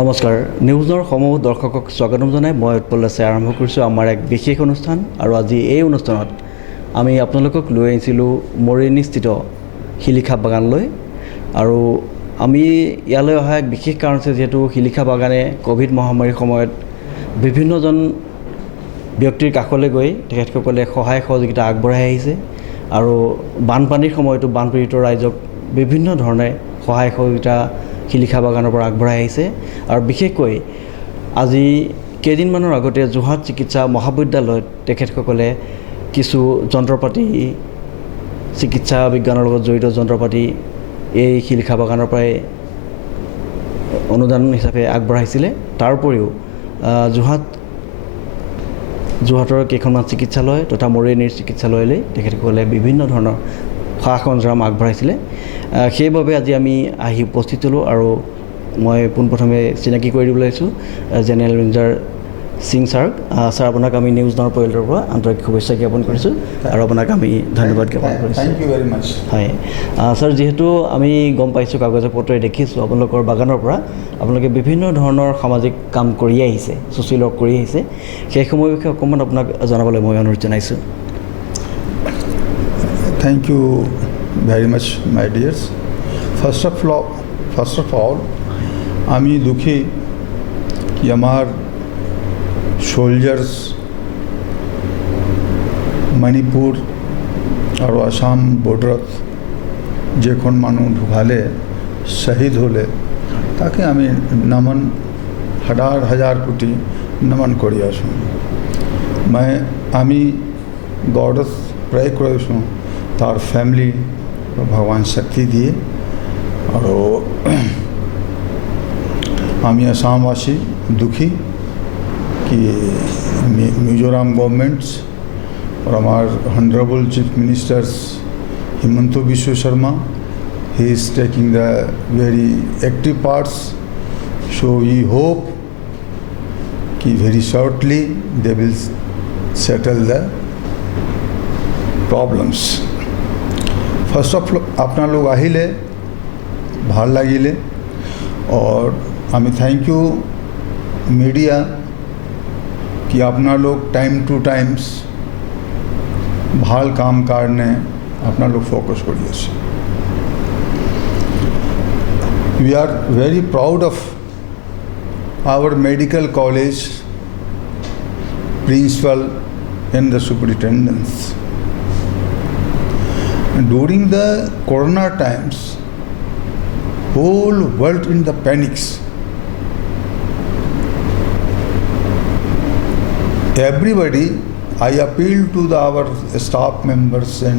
নমস্কাৰ নিউজৰ সমূহ দৰ্শকক স্বাগতম জনাই মই উৎপল দাসে আৰম্ভ কৰিছোঁ আমাৰ এক বিশেষ অনুষ্ঠান আৰু আজি এই অনুষ্ঠানত আমি আপোনালোকক লৈ আহিছিলোঁ মৰিয়নিস্থিত শিলিখা বাগানলৈ আৰু আমি ইয়ালৈ অহা এক বিশেষ কাৰণ আছে যেহেতু শিলিখা বাগানে কোভিড মহামাৰীৰ সময়ত বিভিন্নজন ব্যক্তিৰ কাষলৈ গৈ তেখেতসকলে সহায় সহযোগিতা আগবঢ়াই আহিছে আৰু বানপানীৰ সময়তো বানপীড়িত ৰাইজক বিভিন্ন ধৰণে সহায় সহযোগিতা শিলিখা বাগানৰ পৰা আগবঢ়াই আহিছে আৰু বিশেষকৈ আজি কেইদিনমানৰ আগতে যোৰহাট চিকিৎসা মহাবিদ্যালয়ত তেখেতসকলে কিছু যন্ত্ৰপাতি চিকিৎসা বিজ্ঞানৰ লগত জড়িত যন্ত্ৰপাতি এই শিলিখা বাগানৰ পৰাই অনুদান হিচাপে আগবঢ়াইছিলে তাৰ উপৰিও যোৰহাটৰ কেইখনমান চিকিৎসালয় তথা মৰিয়নিৰ চিকিৎসালয়লৈ তেখেতসকলে বিভিন্ন ধৰণৰ সা সৰঞ্জাম আগবঢ়াইছিলে সেইবাবে আজি আমি আহি উপস্থিত হ'লোঁ আৰু মই পোনপ্ৰথমে চিনাকি কৰি দিবলৈ আহিছোঁ জেনেৰেল মেনেজাৰ সিং ছাৰক ছাৰ আপোনাক আমি নিউজ নাওৰ পৰিয়ালৰ পৰা আন্তৰিক শুভেচ্ছা জ্ঞাপন কৰিছোঁ আৰু আপোনাক আমি ধন্যবাদ জ্ঞাপন কৰিছোঁ থেংক ইউ ভেৰি মাছ হয় ছাৰ যিহেতু আমি গম পাইছোঁ কাগজে পত্ৰই দেখিছোঁ আপোনালোকৰ বাগানৰ পৰা আপোনালোকে বিভিন্ন ধৰণৰ সামাজিক কাম কৰি আহিছে ছ'চিয়েল ৱৰ্ক কৰি আহিছে সেই সময়ৰ বিষয়ে অকণমান আপোনাক জনাবলৈ মই অনুৰোধ জনাইছোঁ Thank you very much, my dears. First of all, আমি দুঃখী কি আমার সোলজার্স মণিপুর আর আসাম বর্ডারত যেখন মানুষ ঢুকালে শহীদ হলে তাকে আমি নমন হাজার কোটি নমন করি আসুন আমি গডস প্রে করেছো তার ফ্যামিলি ভগবান শক্তি দিয়ে আর আমি আসামবাসী দুঃখী कि मिजोरम गवर्नमेंट्स और हमार honourable chief ministers Himanta Biswa Sharma he is taking the very active parts so we hope कि very shortly they will settle the problems. First of all अपना लोग आहिले ভাল লাগিলে और আমি थैंक यू मीडिया कि अपना लोग टाइम टू टाइम्स ভাল কাম কারণে अपना लोग फोकस करी আছে we are very proud of our medical college principal and the superintendents. During the corona times, whole world in the panics. Everybody, I appeal to our staff members and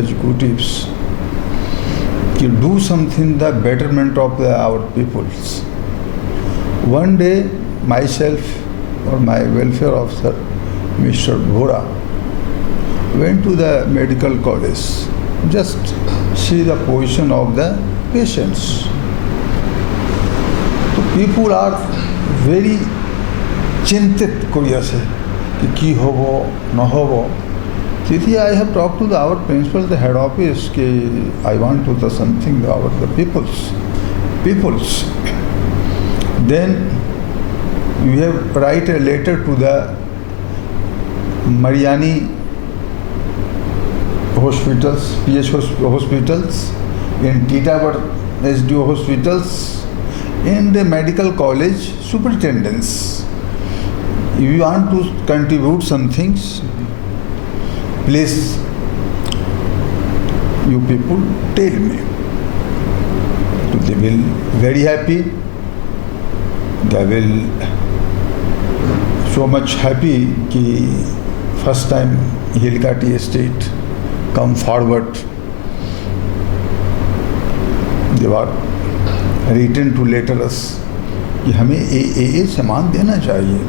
executives to do something the betterment of our peoples. One day, myself or my welfare officer, Mr. Bhora, went to the medical college, just see the position of the patients. So people are very চিন্তিত কৰি আছে কি হ'ব নহ'ব তেতিয়া I have talked to our principal, the head office कि I want to do something about the peoples. Then we have write a letter to the Mariani hospitals, PH hospitals, in Titagarh SDO hospitals, in the medical college superintendents. If you want to contribute some things, please, you people tell me. So they will very happy. They will so much happy कि first time Hilka Tea Estate come forward. They were written to letter us कि हमें ये सामान देना चाहिए.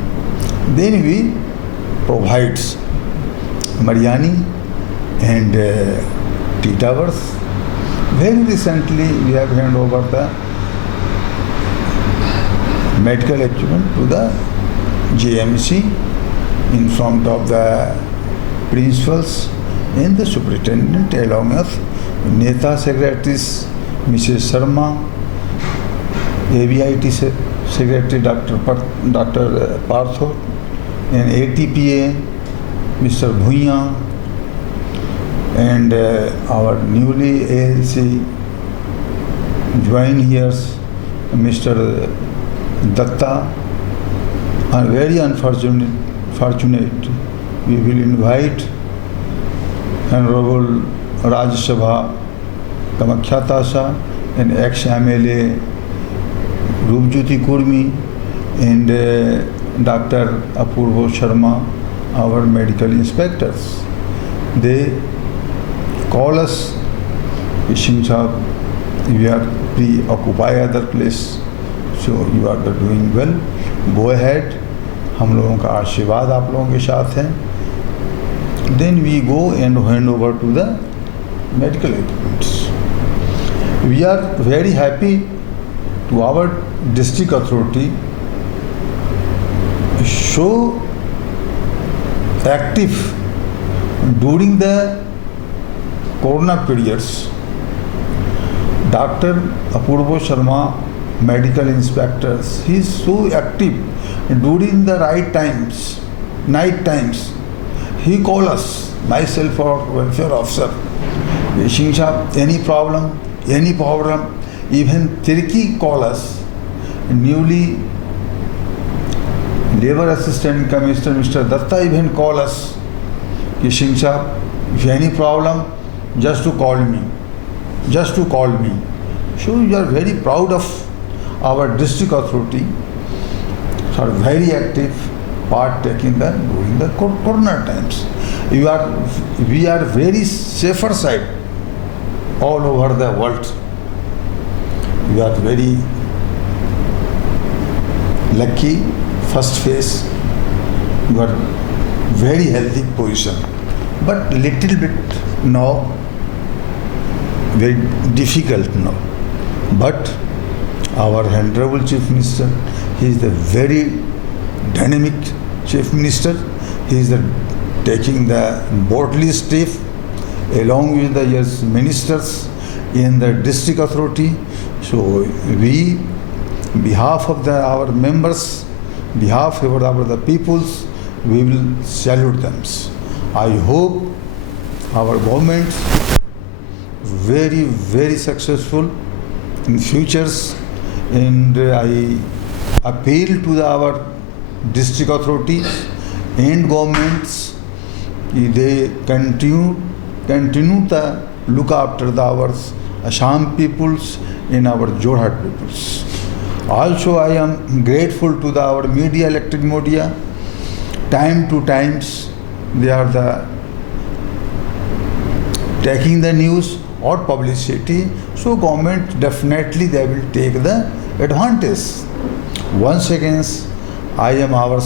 Then we provides Mariani and Titagarh. Very recently we have handed over the medical equipment to the JMC in front of the principals and the superintendent along with Neta secretaries Mrs. Sharma, AVIT Secretary Dr. Partho, and ATPA, Mr. Bhuiya, and our newly ALC joined here, Mr. Datta. Are very fortunate. We will invite Honorable Rajya Sabha Kamakhya Tasha and ex-MLA Rupjyoti Kurmi and Dr. Apurva Sharma, our medical inspectors. They call us, Singh Sahab, we are preoccupied other place, so you are doing well. Go ahead. हम लोगों का आशीर्वाद आप लोगों के साथ है. Then we go and hand over to the medical equipments. We are very happy to our district authority so active during the corona periods. Dr. Apurva Sharma, medical inspectors, he is so active during the night times. He call us, myself or welfare officer, Singh Sahab, any problem, even Tirki call us, newly labor assistant commissioner Mr. Datta even call us, Singh Sahab, if any problem, just to call me. So we are very proud of our district authority, are very active part taking during the corona times. We are very safer side all over the world. We are very lucky. First phase, we are very healthy position, but little bit now very difficult now. But our Honorable Chief Minister, he is the very dynamic Chief Minister. He is taking the boldly step along with the ministers in the district authority. So we, behalf of our members, behalf of the peoples, we will salute them. I hope our government very, very successful in futures, and I appeal to our district authorities and governments, they continue to look after our Assam peoples and our Jorhat peoples. Also, I am grateful to our media, electric media. Time to times, they are taking the news or publicity. So government definitely they will take the advantage. Once again, I am our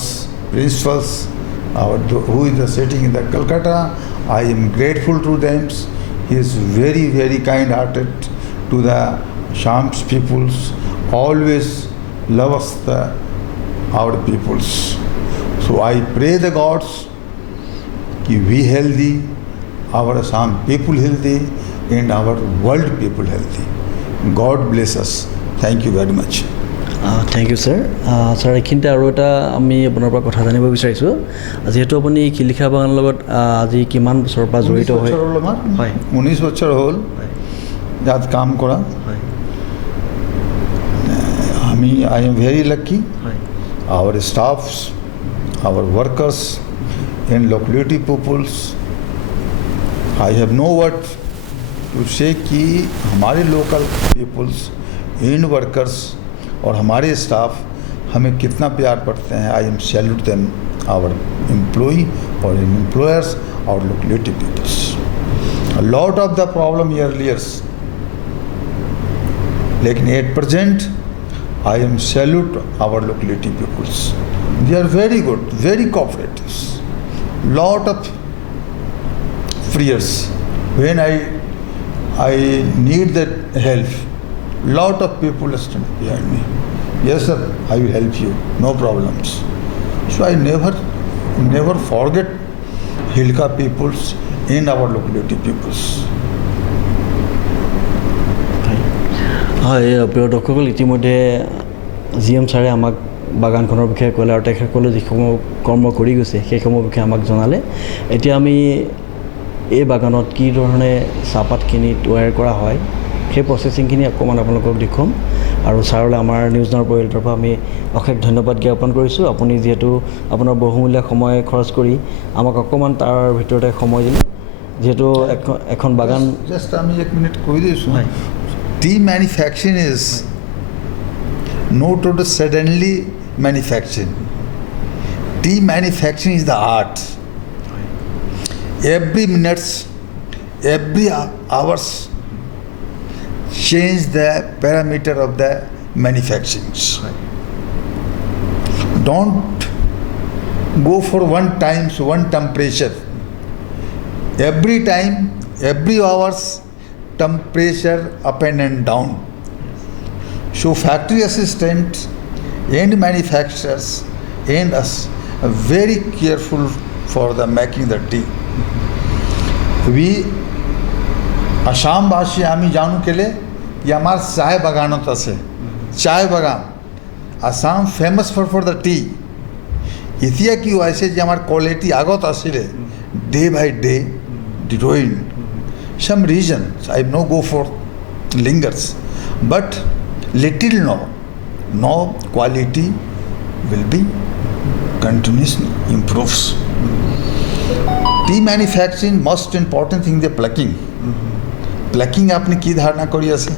principals, who is sitting in the Calcutta. I am grateful to them. He is very, very kind-hearted to the Shams peoples. Always loves our peoples. So I pray the gods कि we healthy, our Assam people healthy, and our world people healthy. God bless us. Thank you very much. Thank you, sir. Sir, এইখিনিতে আৰু এটা আমি আপোনাৰ পৰা কথা জানিব বিচাৰিছোঁ। যিহেতু আপুনি শিলিখা বাগানৰ লগত আজি কিমান বছৰৰ পৰা জড়িত হয়? 19 বছৰ হ'ল ইয়াত কাম কৰা। I am very lucky. Our staffs, our workers, and locality peoples, I have no word to say कि हमारे local peoples and workers और हमारे staff हमें कितना प्यार करते हैं. I am salute them, our employee or employers, our locality peoples. A lot of the problem earlier, लेकिन at present I am salute our locality peoples. They are very good, very cooperative. Lot of prayers. When I need that help, lot of people stand behind me. Yes, sir, I will help you. No problems. So I never forget Hilka peoples and our locality peoples. হয়, প্ৰিয় দৰ্শকসকল, ইতিমধ্যে GM ছাৰে আমাক বাগানখনৰ বিষয়ে ক'লে আৰু তেখেতসকলে যিসমূহ কৰ্ম কৰি গৈছে সেইসমূহৰ বিষয়ে আমাক জনালে। এতিয়া আমি এই বাগানত কি ধৰণে চাহপাতখিনি তৈয়াৰ কৰা হয় সেই প্ৰচেছিংখিনি অকণমান আপোনালোকক দেখুৱাম আৰু ছাৰলৈ আমাৰ নিউজ নাওৰ পৰিয়ালৰ পৰা আমি অশেষ ধন্যবাদ জ্ঞাপন কৰিছোঁ। আপুনি যিহেতু আপোনাৰ বহুমূলীয়া সময় খৰচ কৰি আমাক অকণমান তাৰ ভিতৰতে সময় দিলে, যিহেতু এখন বাগান জাষ্ট আমি 1 মিনিট কৈ দিছোঁ। T manufacturing is not to suddenly manufacturing. Tea manufacturing is the art. Every minutes, every hours change the parameter of the manufacturing. Don't go for one temperature. Every time, every hours, temperature up and down. So factory assistants and manufacturers and us are very careful for the making the tea. We আসামবাসী আমি জানো কেলে যে আমার চায় বাগানত আছে, চায় বাগান Assam famous for the tea. এতিয়া কি হৈছে যে আমার কোয়ালিটি আগত আসলে ডে বাই ডে ডিরোইন some reasons I no go for lingers, but little no quality will be continuously improves. Tea manufacturing most important thing the plucking. Plucking আপনি কি ধারণা করি আছে,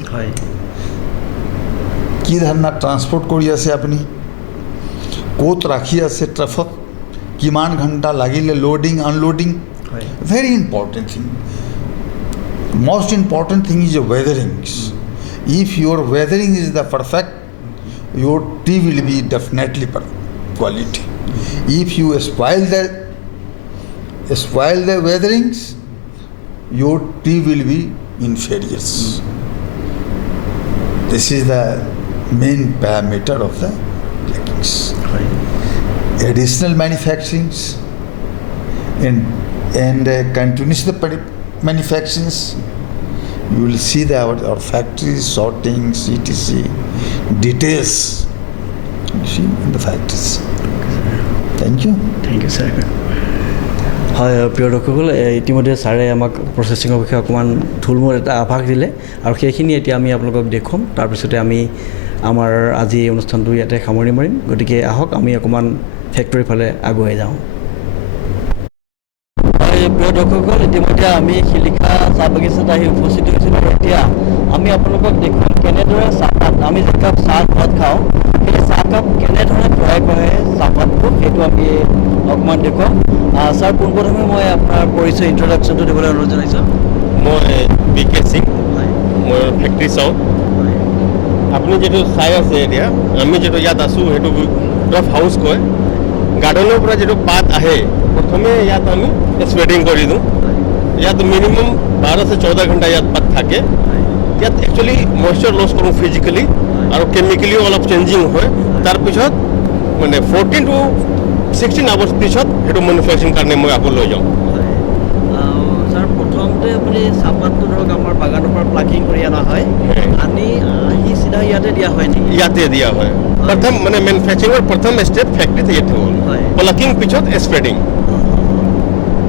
কি ধারণা ট্রান্সপোর্ট কৰি আছে, আপুনি ক'ত ৰাখি আছে ট্ৰাফত, কিমান ঘণ্টা লাগিলে loading unloading, very important thing. Most important thing is your weathering. If your weathering is the perfect, your tea will be definitely quality. If you spoil the weatherings, your tea will be inferior. This is the main parameter of the pluckings. Additional manufacturings and continuous the manufacturings, you will see our factories, sorting, etc. details. You see in the factories. Thank you. Thank you, sir. হয় প্ৰিয় দৰ্শকসকল, ইতিমধ্যে ছাৰে আমাক প্ৰচেছিঙৰ বিষয়ে অকণমান থুলমূল এটা আভাস দিলে আৰু সেইখিনি এতিয়া আমি আপোনালোকক দেখুৱাম। তাৰপিছতে আমি আমাৰ আজি এই অনুষ্ঠানটো ইয়াতে সামৰণি মাৰিম। গতিকে আহক আমি অকণমান ফেক্টৰীৰ ফালে আগুৱাই যাওঁ। প্ৰিয় দৰ্শকসকল, ইতিমধ্যে আমি শিলিখা চাহ বাগিচাত আহি উপস্থিত হৈছিলোঁ আৰু এতিয়া আমি আপোনালোকক দেখুৱাম কেনেদৰে চাহপাত, আমি যে কাপ চাহ ঘৰত খাওঁ সেই চাহকাপ কেনেধৰণে তৈয়াৰ কৰে চাহপাতবোৰ, সেইটো আমি অকণমান দেখুৱাম। ছাৰ, পোনপ্ৰথমে মই আপোনাৰ পৰিচয় ইণ্ট্ৰডাকশ্যনটো দিবলৈ অনুৰোধ জনাইছোঁ। মই BK সিং, মই ফেক্টৰী চাওঁ। আপুনি যিটো চাই আছে এতিয়া, আমি যিটো ইয়াত আছোঁ সেইটো ড্ৰপ হাউচ কয়। গাৰ্ডেনৰ পৰা যিটো পাত আহে প্ৰথমে ইয়াত আমি স্প্ৰেডিং কৰি দিওঁ। ইয়াত মিনিমাম 12 से 14 ঘণ্টা ইয়াত পাত থাকে। ইয়াত একচুৱেলি মইশ্চাৰ লছ কৰোঁ ফিজিকেলি আৰু কেমিকেলিও অলপ চেঞ্জিং হয়। তাৰপিছত মানে 14 to 16 আৱাৰ্ছ পিছত সেইটো মেনুফেকচাৰিং কাৰণে মই আকৌ লৈ যাওঁ। ছাৰ, প্ৰথমতে আপুনি চাহপাতটো ধৰক আমাৰ বাগানৰ পৰা প্লাকিং কৰি অনা হয়, আনি চিধা ইয়াতে দিয়া হয় নেকি? ইয়াতে দিয়া হয়। প্ৰথম মানে মেনুফেকচাৰিঙৰ প্ৰথম ষ্টেপ ফেক্টৰীতে ইয়াতে হ'ল, প্লাকিং পিছত স্প্ৰেডিং।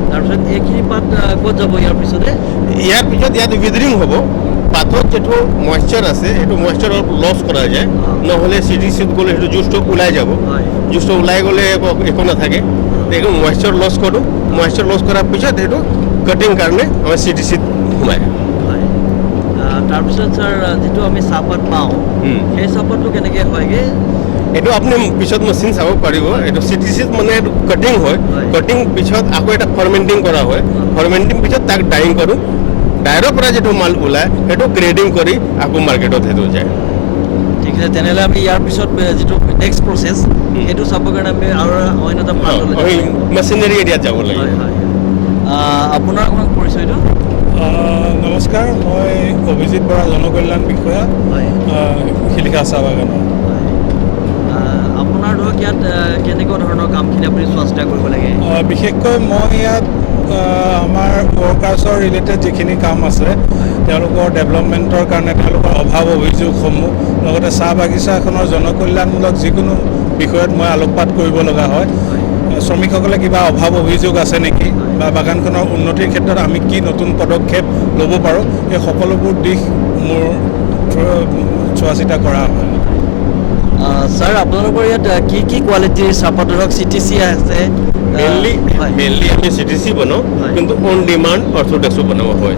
তাৰপিছত এইখিনি পাত ক'ত যাব ইয়াৰ পিছতে? ইয়াৰ পিছত ইয়াত উইডাৰিং হ'ব। পাতত যিটো মইশ্চাৰ আছে সেইটো মইশ্চাৰ অলপ লছ কৰা যায়, নহ'লে চিটিচিত গ'লে সেইটো জুচটো ওলাই যাব। জুচটো ওলাই গ'লে একো নাথাকে। এইটো মইশ্চাৰ লছ কৰোঁ। মইশ্চাৰ লছ কৰাৰ পিছত সেইটো কাটিং কাৰণে আমাৰ চিটিচিত সোমায়। তাৰপিছত ছাৰ, যিটো আমি চাহপাত পাওঁ সেই চাহপাতটো কেনেকৈ হয়গৈ? এইটো আপুনি পিছত মেচিন চাব পাৰিব। এইটো চিটিচিত মানে এইটো কাটিং হয়। কাটিং পিছত আকৌ এটা ফাৰ্মেণ্টিং কৰা হয়। ফাৰ্মেণ্টিং পিছত তাক ডাইং কৰোঁ। ডাইৰৰ পৰা যিটো মাল ওলায় সেইটো গ্ৰেডিং কৰি আকৌ মাৰ্কেটত সেইটো যায়। ঠিক আছে, তেনেহ'লে আমি ইয়াৰ পিছত যিটো নেক্সট প্ৰচেছ সেইটো চাবৰ কাৰণে আমি আৰু অন্য এটা মেচিনেৰী এৰিয়াত যাব লাগে। আপোনাৰ অকণমান পৰিচয়টো? নমস্কাৰ, মই অভিজিত বৰা, জনকল্যাণ বিষয়া, শিলিখা চাহ বাগানৰ। আপোনাৰ ধৰক ইয়াত কেনেকুৱা ধৰণৰ কামখিনি আপুনি চোৱা চিতা কৰিব লাগে? বিশেষকৈ মই ইয়াত আমাৰ ৱৰ্কাৰ্ছৰ ৰিলেটেড যিখিনি কাম আছে তেওঁলোকৰ ডেভেলপমেণ্টৰ কাৰণে তেওঁলোকৰ অভাৱ অভিযোগসমূহ লগতে চাহ বাগিচাখনৰ জনকল্যাণমূলক যিকোনো বিষয়ত মই আলোকপাত কৰিব লগা হয়। শ্ৰমিকসকলে কিবা অভাৱ অভিযোগ আছে নেকি বা বাগানখনৰ উন্নতিৰ ক্ষেত্ৰত আমি কি নতুন পদক্ষেপ ল'ব পাৰোঁ, এই সকলোবোৰ দিশ মোৰ চোৱা চিতা কৰা হয়। ছাৰ আপোনালোকৰ ইয়াত কি কোৱালিটিৰ চাহপাত ধৰক CTC আছে? মেইনলি আমি CTC বনাওঁ, হয়। কিন্তু অন ডিমাণ্ড অৰ্থডক্সো বনোৱা হয়।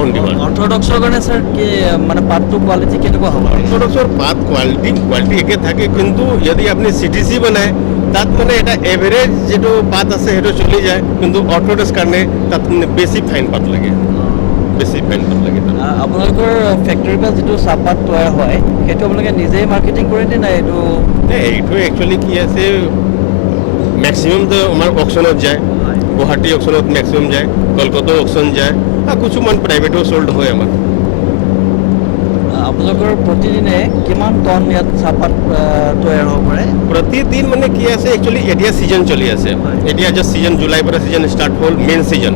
অন ডিমাণ্ড অৰ্থডক্সৰ কাৰণে ছাৰ কি মানে পাতটো কোৱালিটি কেনেকুৱা হ'ব? অৰ্থডক্সৰ পাত কোৱালিটি একে থাকে, কিন্তু যদি আপুনি CTC বনায় তাত মানে এটা এভাৰেজ যিটো পাত আছে সেইটো চলি যায়, কিন্তু অৰ্থডক্স কাৰণে তাত মানে বেছি ফাইন পাত লাগে, বেছি ফাইন পাত লাগে তাত। আপোনালোকৰ ফেক্টৰীৰ পৰা যিটো চাহপাত তৈয়াৰ হয় সেইটো আপোনালোকে নিজেই মাৰ্কেটিং কৰে নে নাই? এইটো একচুৱেলি কি আছে, মেক্সিমামটো আমাৰ অকশ্যনত যায়, গুৱাহাটী অকশ্যনত মেক্সিমাম যায়, কলকাতা অকশ্যন যায়, আৰু কিছুমান প্ৰাইভেটো চল্ড হয় আমাৰ। আপোনালোকৰ প্ৰতিদিনে কিমান টন ইয়াত চাহপাত তৈয়াৰ হ'ব পাৰে? প্ৰতিদিন মানে কি আছে, একচুৱেলি এতিয়া ছিজন চলি আছে, এতিয়া জাষ্ট ছিজন জুলাইৰ পৰা ছিজন ষ্টাৰ্ট হ'ল, main season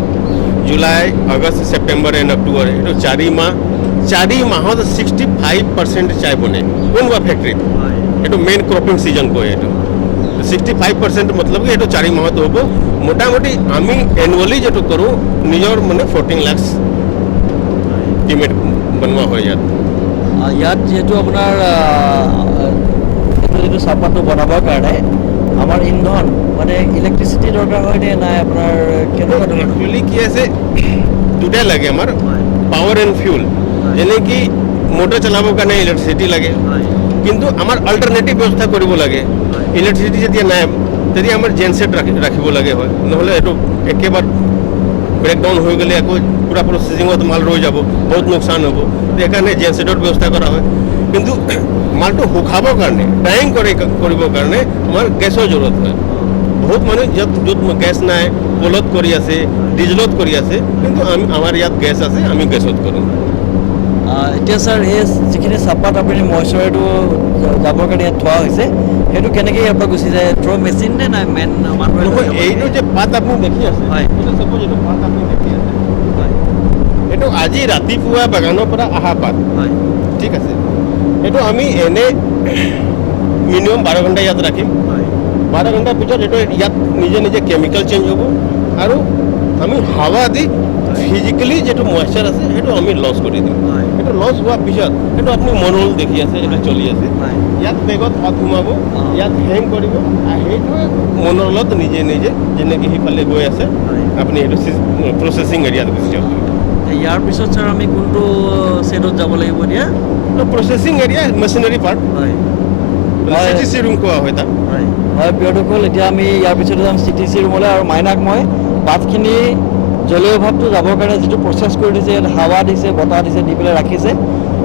July, August, September and October, এইটো 4 মাহ। 4 মাহত 65% চাহ বনে কোনোবা ফেক্টৰীত, এইটো মেইন ক্ৰপিং ছিজন কয়। এইটো 65% মতলব কি এইটো 4 মাহত হ'ব। মোটামুটি আমি এনুৱেলি যিটো কৰোঁ নিজৰ মানে 14 লাখ টিমেট বনোৱা হয় ইয়াত। ইয়াত যিহেতু আপোনাৰ যিটো চাহপাতটো বনাবৰ কাৰণে আমাৰ ইন্ধন মানে ইলেক্ট্ৰিচিটি দৰকাৰ হয় নে নাই? আপোনাৰ কেনেকুৱা ধৰণৰ? একচুৱেলি কি আছে, দুটাই লাগে আমাৰ, পাৱাৰ এণ্ড ফিউল। যেনে কি মটৰ চলাবৰ কাৰণে ইলেক্ট্ৰিচিটি লাগে, কিন্তু আমাৰ অল্টাৰনেটিভ ব্যৱস্থা কৰিব লাগে। ইলেক্ট্ৰিচিটি যেতিয়া নাই তেতিয়া আমাৰ জেনছেট ৰাখিব লাগে হয়, নহ'লে এইটো একেবাৰে ব্ৰেকডাউন হৈ গ'লে আকৌ পূৰা প্ৰচেছিঙত মাল ৰৈ যাব, বহুত লোকচান হ'ব। সেইকাৰণে জেনছেটৰ ব্যৱস্থা কৰা হয়। কিন্তু মালটো শুকাবৰ কাৰণে, ড্ৰাইং কৰিবৰ কাৰণে আমাৰ গেছৰ জৰুৰত হয়। বহুত মানুহ য'ত গেছ নাই, কলত কৰি আছে, ডিজেলত কৰি আছে, কিন্তু আমাৰ ইয়াত গেছ আছে, আমি গেছত কৰোঁ। এতিয়া ছাৰ এই যিখিনি চাহপাত আপুনি মইশ্চাৰটো যাবৰ কাৰণে ইয়াত থোৱা হৈছে সেইটো কেনেকৈ ইয়াৰ পৰা গুচি যায়? থ্ৰ' মেচিন নে নাই মেইন মানুহে? নহয়, এইটো যে পাত আপুনি দেখি আছে, হয়। এইটো চাপ'জ এইটো পাত আপুনি দেখি আছে, এইটো আজি ৰাতিপুৱা বাগানৰ পৰা অহা পাত, হয় ঠিক আছে। এইটো আমি এনে মিনিমাম 12 ঘণ্টা ইয়াত ৰাখিম। 12 ঘণ্টাৰ পিছত এইটো ইয়াত নিজে নিজে কেমিকেল চেঞ্জ হ'ব, আৰু আমি হাৱা দি ফিজিকেলি যিটো মইশ্চাৰ আছে সেইটো আমি লছ কৰি দিম। সেইটো লছ হোৱাৰ পিছত সেইটো আপুনি মনোল দেখি আছে, এইটো চলি আছে, ইয়াত বেগত পাত সোমাব, ইয়াত হেং কৰিব, আৰু সেইটোৱে মনোলত নিজে নিজে যেনেকৈ সিফালে গৈ আছে আপুনি সেইটো প্ৰচেছিং এৰিয়াত গুচি যাব। ইয়াৰ পিছত ছাৰ আমি কোনটো ছেটত যাব লাগিব এতিয়া? Processing area machinery part, CTC room কোৱা হয় তাত। হয় প্ৰিয় দৰ্শক, এতিয়া আমি ইয়াৰ পিছতে যাম CTC ৰুমলৈ, আৰু মাইনাক মই পাতখিনি জলীয় ভাৱটো যাবৰ কাৰণে যিটো প্ৰচেছ কৰি দিছে, ইয়াত হাৱা দিছে, বতাহ দিছে, দি পেলাই ৰাখিছে,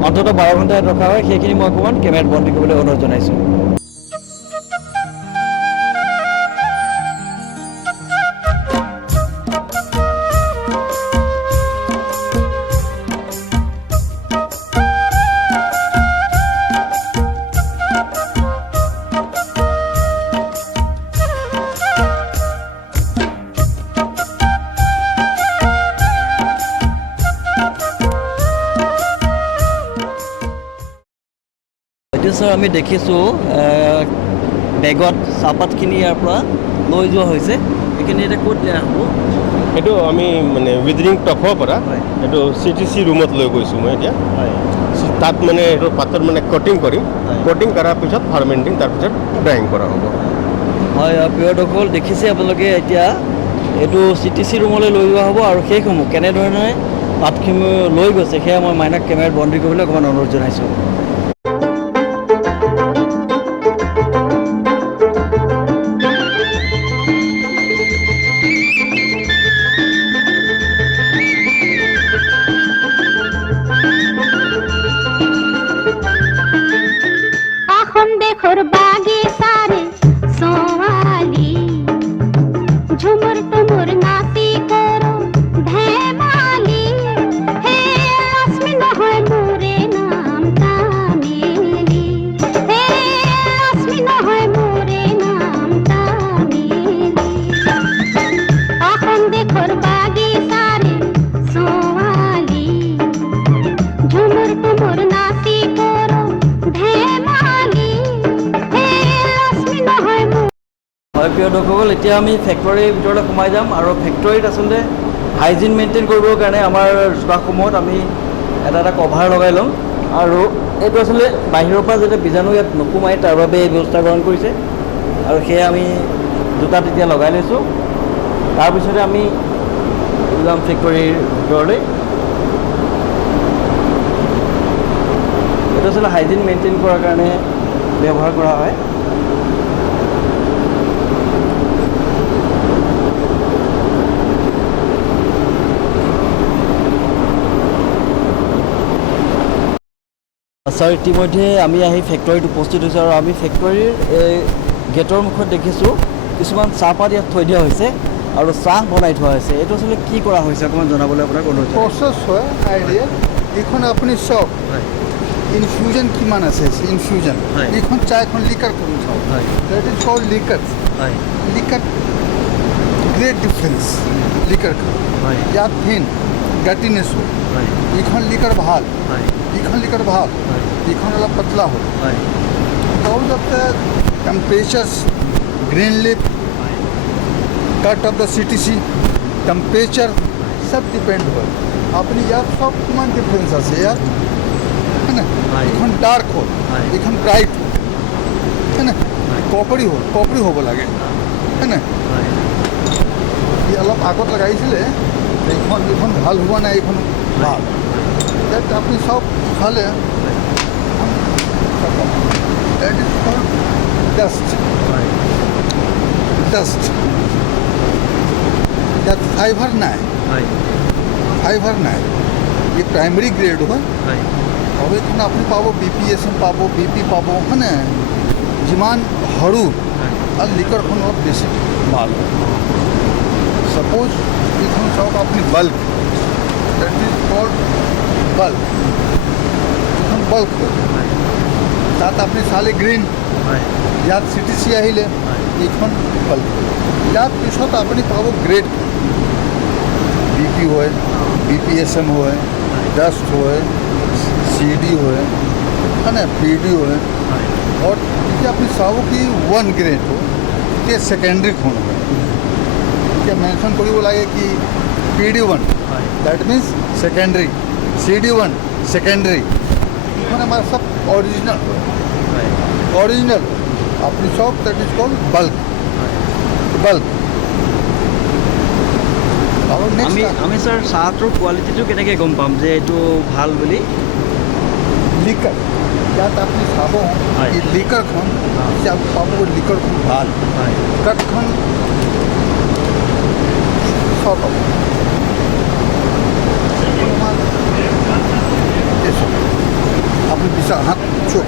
অন্ততঃ 12 ঘণ্টা ইয়াত ৰখা হয়। সেইখিনি মই অকণমান কেমেৰাত বন্দী কৰিবলৈ অনুৰোধ জনাইছোঁ। এতিয়া ছাৰ আমি দেখিছোঁ বেগত চাহপাতখিনি ইয়াৰ পৰা লৈ যোৱা হৈছে, এইখিনি এতিয়া ক'ত দিয়া হ'ব? সেইটো আমি মানে উইড্ৰিং টপৰ পৰা এইটো CTC ৰুমত লৈ গৈছোঁ মই এতিয়া। তাত মানে এইটো পাতৰ মানে কটিং কৰিম, কটিং কৰাৰ পিছত ফাৰ্মেণ্টিং, তাৰপিছত ড্ৰাইং কৰা হ'ব। হয় প্ৰিয় দৰ্শক, দেখিছে আপোনালোকে এতিয়া এইটো CTC ৰুমলৈ লৈ যোৱা হ'ব, আৰু সেইসমূহ কেনেধৰণে পাতখিনি লৈ গৈছে সেয়া মই মাইনাক কেমেৰাত বন্দী কৰিবলৈ অকণমান অনুৰোধ জনাইছোঁ। झुमुर तुमुर नाती करो धैमाली हे आसमी न होय मोरे नाम तान দৰ্শকসকল এতিয়া আমি ফেক্টৰীৰ ভিতৰলৈ সোমাই যাম আৰু ফেক্টৰীত আচলতে হাইজিন মেইনটেইন কৰিবৰ কাৰণে আমাৰ জোতাসমূহত আমি এটা কভাৰ লগাই ল'ম আৰু এইটো আচলতে বাহিৰৰ পৰা যাতে বীজাণু ইয়াত নোসোমায় তাৰ বাবে এই ব্যৱস্থা গ্ৰহণ কৰিছে আৰু সেয়ে আমি জোতাত এতিয়া লগাই লৈছোঁ তাৰপিছতে আমি যাম ফেক্টৰীৰ ভিতৰলৈ এইটো আচলতে হাইজিন মেইনটেইন কৰাৰ কাৰণে ব্যৱহাৰ কৰা হয় ছাৰ ইতিমধ্যে আমি আহি ফেক্টৰীত উপস্থিত হৈছোঁ আৰু আমি ফেক্টৰীৰ গেটৰ মুখত দেখিছোঁ কিছুমান চাহপাত ইয়াত থৈ দিয়া হৈছে আৰু চাহ বনাই থোৱা হৈছে এইটো আচলতে কি কৰা হৈছে অকণমান জনাবলৈ আপোনাক অনুৰোধ প্ৰচেছ হয় আইডিয়া এইখন আপুনি চাওক হয় ইনফিউজন কিমান আছে ইনফিউজন হয়। এইখন চাহখন লিকাৰ কৰোঁ চাওক হয় দেট ইজ কল্ড লিকাৰ হয় লিকাৰ গ্ৰেট ডিফাৰেঞ্চ লিকাৰ হয় ইয়াত থিন গাটিনেছ হয় হয় এইখন লিকাৰ ভাল হয় এইখন লিকাৰ ভাল হয় এইখন অলপ পাতলা হয় হয় because of the temperatures green leaf cut of the CTC temperature চব ডিপেণ্ড হয় আপুনি ইয়াত চব কিমান ডিফাৰেঞ্চ আছে ইয়াত হয়নে হয়। এইখন ডাৰ্ক হ'ল হয়। এইখন ব্ৰাইট হ'ল হয়নে কপৰি হ'ব লাগে হয়নে হয় ই অলপ আগত লগাইছিলে এইখন ভাল হোৱা নাই এইখন ভাল ইয়াত আপুনি চব ইফালে ডেট ইজ কল্ড ডাষ্ট হয় ডাষ্ট ইয়াত ফাইবাৰ নাই হয় ফাইবাৰ নাই এই প্ৰাইমেৰী গ্ৰেড হয় হয় আৰু এইখন আপুনি পাব BPSM পাব BP পাব হয়নে যিমান সৰু আৰু লিকাৰখন অলপ বেছি ভাল ছাপ'জ এইখন চাওক আপুনি bulk that is called bulk এইখন বাল্ক হয় তাত আপুনি চালে গ্ৰীণ হয় ইয়াত CTC আহিলে এইখন বাল্ক ইয়াৰ পিছত আপুনি পাব গ্ৰেড BP হয় BPSM হয় ডাষ্ট হয় CD হয় মানে PD হয় और এতিয়া আপুনি চাব কি 1 গ্ৰেড হয় এতিয়া ছেকেণ্ডাৰী খন হয় এতিয়া মেনশ্যন কৰিব লাগে কি PD1 হয় that means secondary CD1 secondary মানে আমাৰ সব অৰিজিনেল হয় অৰিজিনেল আপুনি চব that is called bulk bulk আৰু আমি নেক্সট আমি ছাৰ চাহটোৰ কোৱালিটিটো কেনেকৈ গম পাম যে এইটো ভাল বুলি লিকাৰ ইয়াত আপুনি চাব হয়। এই লিকাৰখন এতিয়া পাব লিকাৰখন ভাল হয় কাঠখন চব পাব আপনি বিচার হাত চোখ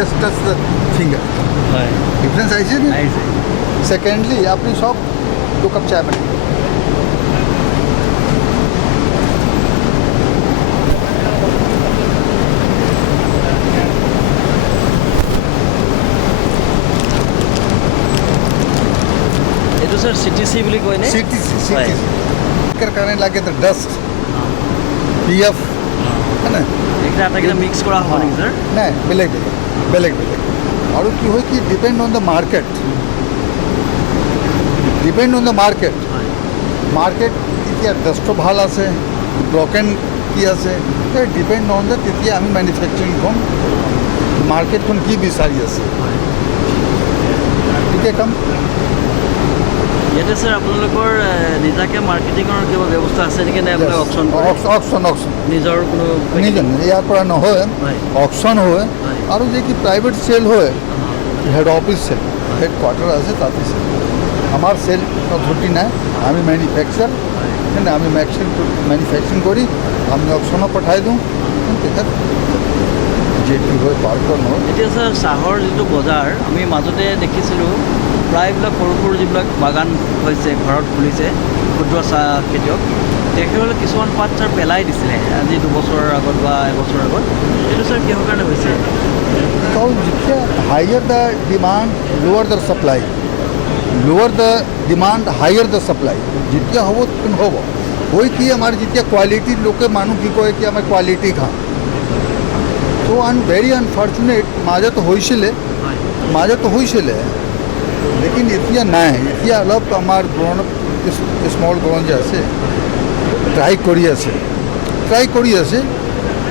just touch the finger. হয় Difference आइए ना? আহিছে Secondly, आपने सब 2 कप चाय बना এইটো ছাৰ CTC বুলি কয়নে CTC হয়। करने लगे तो डस्ट PF है ना এইকেইটা আটাইকেইটা মিক্স কৰা হ'ব নেকি ছাৰ নাই বেলেগ বেলেগ আৰু কি হয় কি ডিপেণ্ড অন দ্য মাৰ্কেট হয় মাৰ্কেট এতিয়া ডষ্টটো ভাল আছে ব্ৰকেন কি আছে ডিপেণ্ড অন দ্য তেতিয়া আমি মেনুফেকচাৰিংখন মাৰ্কেটখন কি বিচাৰি আছে হয় ঠিকে কাম ইয়াতে ছাৰ আপোনালোকৰ নিজাকৈ মাৰ্কেটিঙৰ কিবা ব্যৱস্থা আছে নেকি নে আপোনালোকে অপশ্যন অকশ্যন নিজৰ কোনো নিজে ইয়াৰ পৰা নহয় হয় অকশ্যন হয় হয়। আৰু যে কি প্ৰাইভেট চেল হয় অঁ, head office cell head quarter আছে তাতে সেল আমার সেল অথরিটি নাই আমি ম্যানুফ্যাকচার হয় কিন্তু আমি ম্যানুফ্যাকচারিং করি আমি অপশনও পঠাই দিওঁ তেখেত যেটি হয় পাৰ্কন হয় এতিয়া ছাৰ চাহৰ যিটো বজাৰ আমি মাজতে দেখিছিলোঁ প্ৰায়বিলাক সৰু সৰু যিবিলাক বাগান হৈছে ঘৰত খুলিছে ক্ষুদ্ৰ চাহ খেতিয়ক তেখেতসকলে কিছুমান পাত ছাৰ পেলাই দিছিলে আজি 2 বছৰৰ আগত বা এবছৰৰ আগত এইটো ছাৰ কিহৰ কাৰণে হৈছে Because higher the demand, lower the supply. Lower the demand, higher the supply. जितना हो तुम हो वही कि हमारे जितना क्वालिटी लोग मानू की कहे कि हमें क्वालिटी खा तो वेरी अनफॉर्चुनेट माझा तो होइशिले लेकिन इतना ना है इतना अलग हमार ग्रोन स्मॉल ग्रोन जैसे ट्राई करी আছে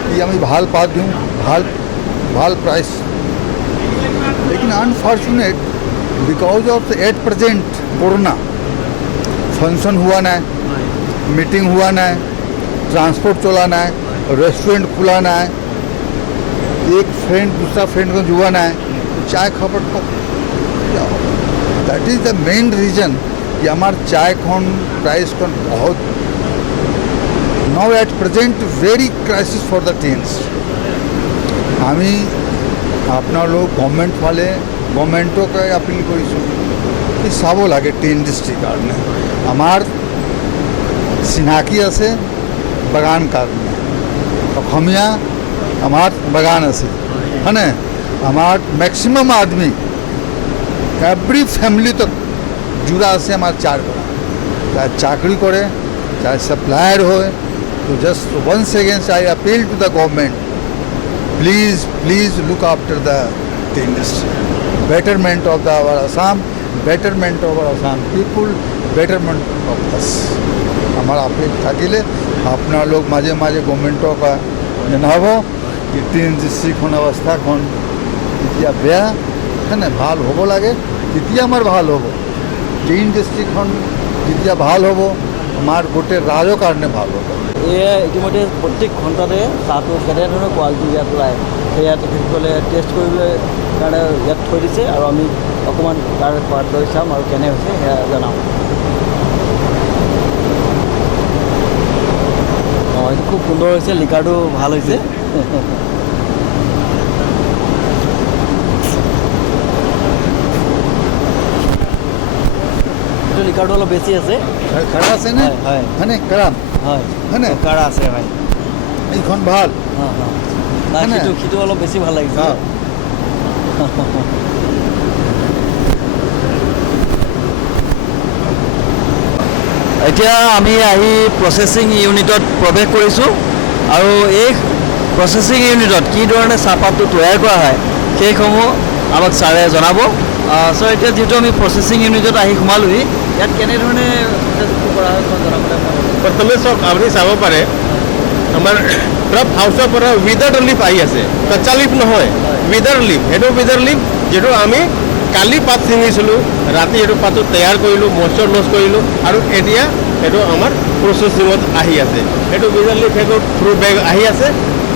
कि আমি ভাল পাত দিওঁ ভাল प्राइस लेकिन unfortunate because of at present corona function हुआ ना मीटिंग हुआ ना ट्रांसपोर्ट चला ना रेस्टोरेंट खुला ना एक फ्रेंड दूसरा फ्रेंड को जुआ ना चाय खपत को that is the main reason कि हमार चाय खन प्राइस खन बहुत now at present very crisis for the teens আমি আপনার লোক গভর্নমেন্ট ফালে গভর্নমেন্টক আপিল কৰিছোঁ কি চাব লাগে টি ইণ্ডাষ্ট্ৰীৰ কাৰণে আমাৰ চিনাকি আছে বাগান কাৰণে অসমীয়া আমাৰ বাগান আছে হয়নে আমাৰ মেক্সিমাম আদমি এভরি ফ্যামিলি তক জুড়া আছে আমার চার বাগান চাहे চাকরি করে চাहे सप्लायर हो तो just once again I appeal to the government please look after the industry betterment of our Assam betterment of our Assam people betterment of us हमारा अपील থাকিলে আপনার লোক মাঝে মাঝে গভর্নমেন্টক জনাব कि तीन दृष्टिकोण अवस्था कोन এতিয়া বেয়া হয়নে ভাল হ'ব লাগে তেতিয়া আমাৰ ভাল হ'ব तीन दृष्टिकोण যেতিয়া ভাল হ'ব আমাৰ গোটেই ৰাজ্যৰ কাৰণে ভাল হ'ব এয়া ইতিমধ্যে প্ৰত্যেক ঘণ্টাতে চাহটো কেনেধৰণৰ কোৱালিটি ইয়াত ওলায় সেয়া তেখেতসকলে টেষ্ট কৰিবলৈ কাৰণে ইয়াত থৈ দিছে আৰু আমি অকণমান তাৰ সোৱাদ লৈ চাম আৰু কেনে হৈছে সেয়া জনাম অঁ এইটো খুব সুন্দৰ হৈছে লিকাৰটো ভাল হৈছে এইটো লিকাৰটো অলপ বেছি আছে খাৰা আছে নে হয় হয়নে কাৰাম হয় হয়নে কাৰা আছে হয় এইখন ভাল অঁ অঁ নাই হয়নে? সিটো অলপ বেছি ভাল লাগিছে অঁ। এতিয়া আমি আহি প্ৰচেছিং ইউনিটত প্ৰৱেশ কৰিছোঁ আৰু এই প্ৰচেছিং ইউনিটত কি ধৰণে চাহপাতটো তৈয়াৰ কৰা হয় সেইসমূহ আমাক ছাৰে জনাব ছাৰ এতিয়া যিহেতু আমি প্ৰচেছিং ইউনিটত আহি সোমালোহি ইয়াত কেনেধৰণে প্ৰচেছিং কৰা হয় জনাবলৈ প্ৰথমে চাওক আপুনি চাব পাৰে আমাৰ ড্ৰপ হাউচৰ পৰা উইদাউট লিফ আহি আছে কচ্চা লিফ নহয় উইদাউট লিফ সেইটো উইদাউট লিফ যিটো আমি কালি পাত ছিঙিছিলোঁ ৰাতি সেইটো পাতটো তৈয়াৰ কৰিলোঁ মইশ্চাৰ লছ কৰিলোঁ আৰু এতিয়া সেইটো আমাৰ প্ৰচেছিঙত আহি আছে সেইটো উইদাউট লিফ সেইটো থ্ৰু বেগ আহি আছে